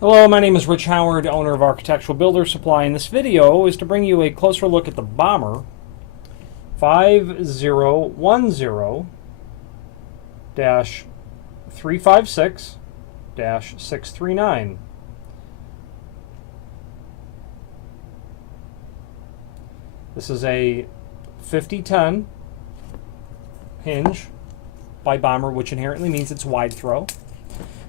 Hello, my name is Rich Howard, owner of Architectural Builder Supply, and this video is to bring you a closer look at the Bommer 5010-356-639. This is a 5010 hinge by Bommer, which inherently means it's wide throw.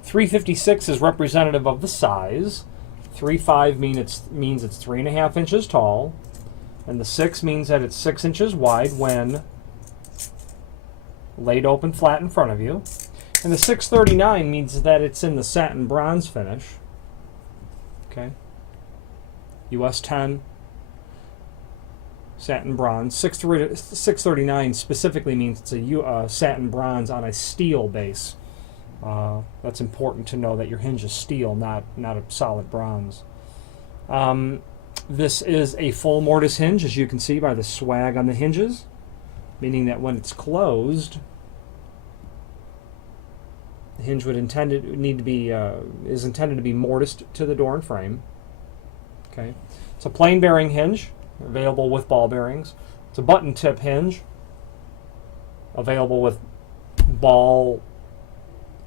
356 is representative of the size. 3.5 means it's 3.5 inches tall, and the 6 means that it's 6 inches wide when laid open flat in front of you. And the 639 means that it's in the satin bronze finish. Okay. US 10 satin bronze. 639 specifically means it's a satin bronze on a steel base. That's important to know that your hinge is steel, not a solid bronze. This is a full mortise hinge, as you can see by the swag on the hinges, meaning that when it's closed, the hinge is intended to be mortised to the door and frame. Okay, it's a plain bearing hinge, available with ball bearings. It's a button tip hinge, available with ball,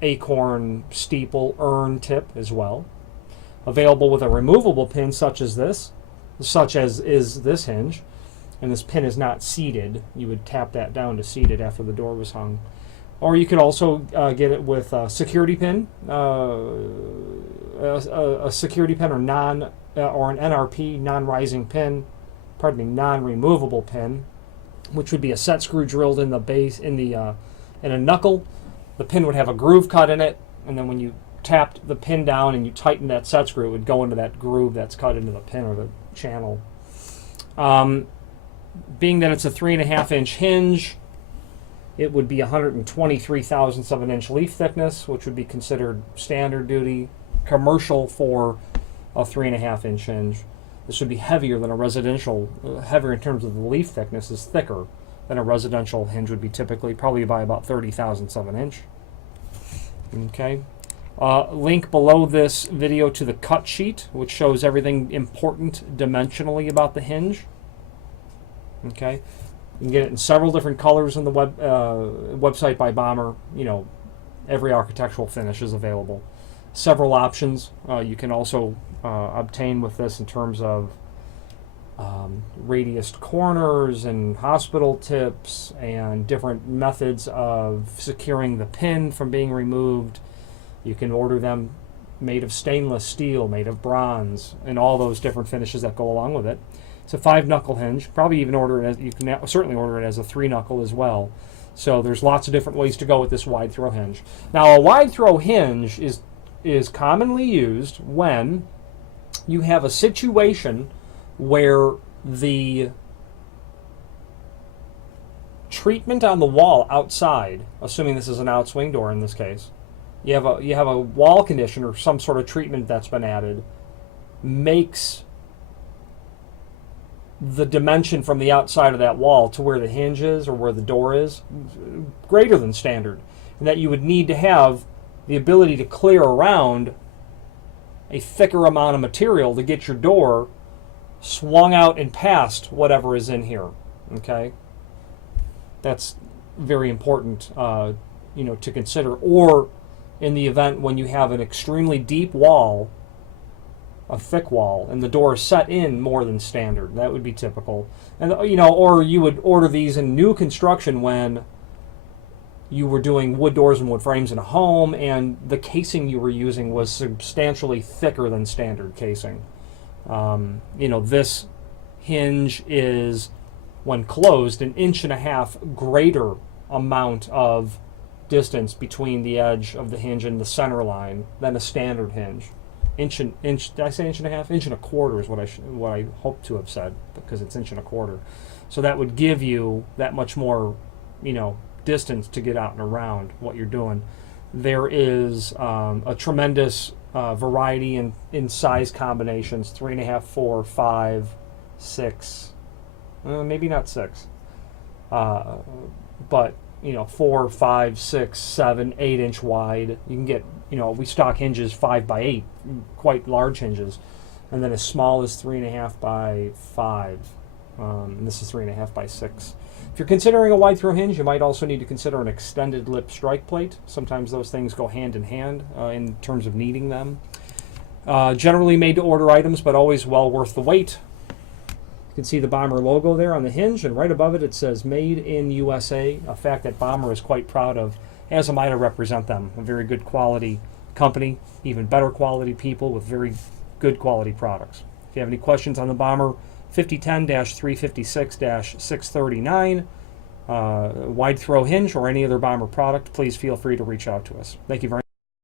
acorn, steeple, urn tip as well. Available with a removable pin such as is this hinge. And this pin is not seated. You would tap that down to seat it after the door was hung. Or you could also get it with a security pin, a security pin or an NRP, non-rising pin, non-removable pin, which would be a set screw drilled in the base in a knuckle. The pin would have a groove cut in it, and then when you tapped the pin down and you tightened that set screw, it would go into that groove that's cut into the pin or the channel. Being that it's a 3.5 inch hinge, it would be 123 thousandths of an inch leaf thickness, which would be considered standard duty commercial for a 3.5 inch hinge. This would be heavier than a residential, heavier in terms of the leaf thickness, is thicker than a residential hinge would be typically, probably by about 30 thousandths of an inch. Okay. Link below this video to the cut sheet, which shows everything important dimensionally about the hinge. Okay. You can get it in several different colors on the website by Bommer. You know, every architectural finish is available. Several options you can also obtain with this in terms of radiused corners and hospital tips and different methods of securing the pin from being removed. You can order them made of stainless steel, made of bronze, and all those different finishes that go along with it. It's a 5-knuckle hinge. Probably even order it as, you can certainly order it as a 3-knuckle as well. So there's lots of different ways to go with this wide throw hinge. Now, a wide throw hinge is commonly used when you have a situation where the treatment on the wall outside, assuming this is an outswing door in this case, you have a wall condition or some sort of treatment that's been added, makes the dimension from the outside of that wall to where the hinge is or where the door is greater than standard, and that you would need to have the ability to clear around a thicker amount of material to get your door swung out and past whatever is in here. Okay, that's very important, to consider. Or in the event when you have an extremely deep wall, a thick wall, and the door is set in more than standard, that would be typical. And or you would order these in new construction when you were doing wood doors and wood frames in a home, and the casing you were using was substantially thicker than standard casing. This hinge is, when closed, 1.5 inches greater amount of distance between the edge of the hinge and the center line than a standard hinge. Did I say 1.5 inches? 1.25 is what I hope to have said, because it's 1.25. So that would give you that much more, distance to get out and around what you're doing. There is a tremendous variety in size combinations: 3.5, 4, 5, 6, maybe not 6, but 4, 5, 6, 7, 8 inch wide. You can get, we stock hinges 5x8, quite large hinges, and then as small as 3.5x5. And this is 3.5x6. If you're considering a wide throw hinge, you might also need to consider an extended lip strike plate. Sometimes those things go hand in hand in terms of needing them. Generally made to order items, but always well worth the wait. You can see the Bommer logo there on the hinge, and right above it it says Made in USA, a fact that Bommer is quite proud of, as am I to represent them. A very good quality company, even better quality people with very good quality products. If you have any questions on the Bommer 5010-356-639, wide throw hinge, or any other Bommer product, please feel free to reach out to us. Thank you very much.